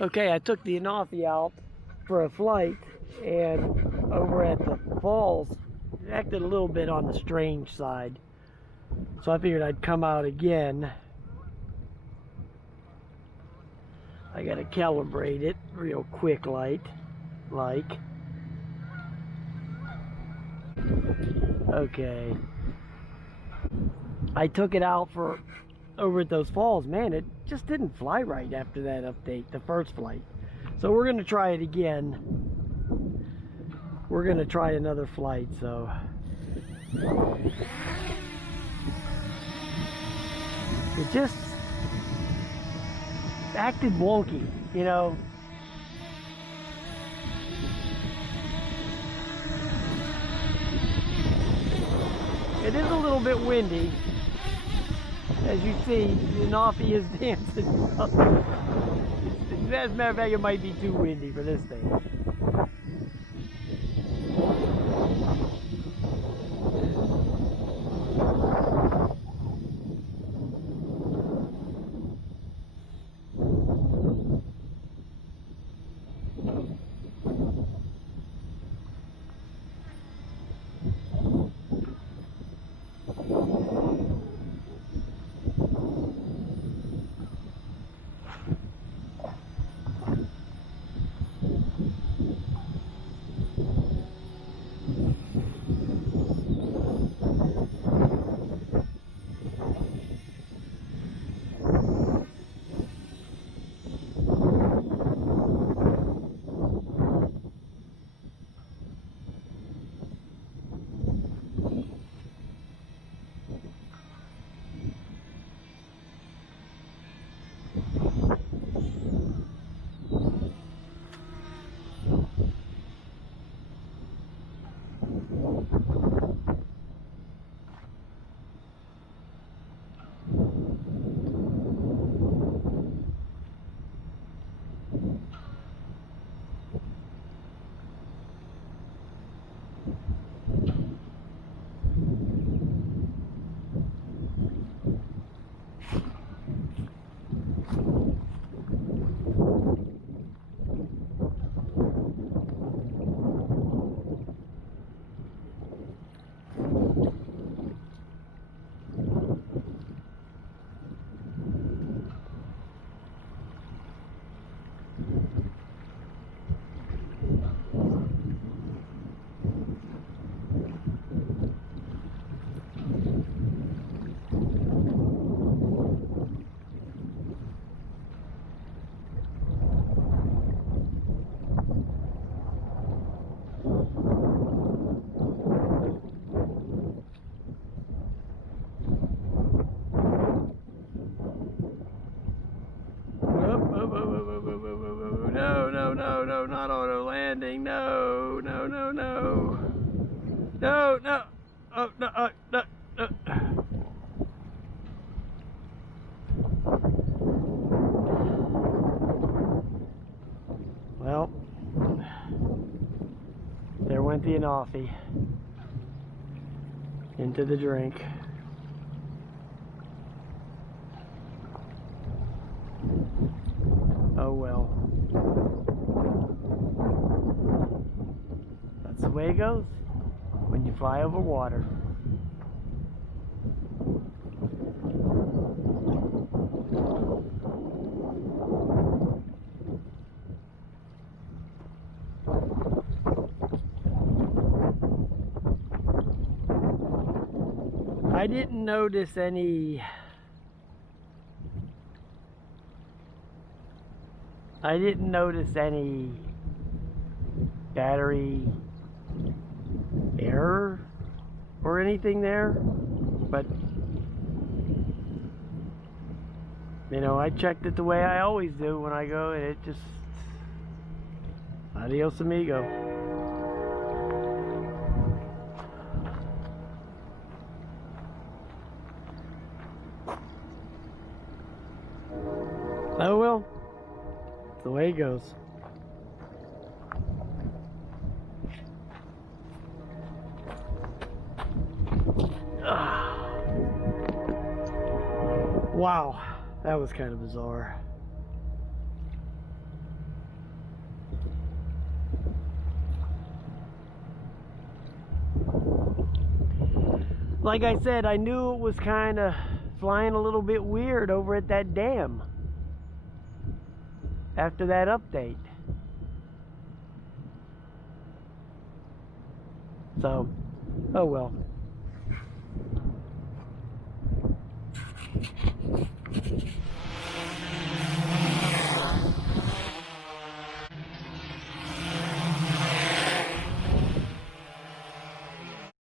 Okay, I took the Anafi out for a flight, and over at the falls, it acted a little bit on the strange side. So I figured I'd come out again. I gotta calibrate it real quick like. Okay. I took it out for over at those falls. Man, it just didn't fly right after that update, the first flight. So we're gonna try it again. We're gonna try another flight, so. It just acted wonky, you know. It is a little bit windy. As you see, the Anafi is dancing. As a matter of fact, it might be too windy for this thing. No, not auto landing. No. Oh, no. Well, there went the Anafi into the drink. Oh well. That's the way it goes when you fly over water. I didn't notice any battery error or anything there, but you know, I checked it the way I always do when I go, and it just adios amigo. Oh well, it's the way it goes. Wow, that was kind of bizarre. Like I said, I knew it was kind of flying a little bit weird over at that dam after that update. So, oh well.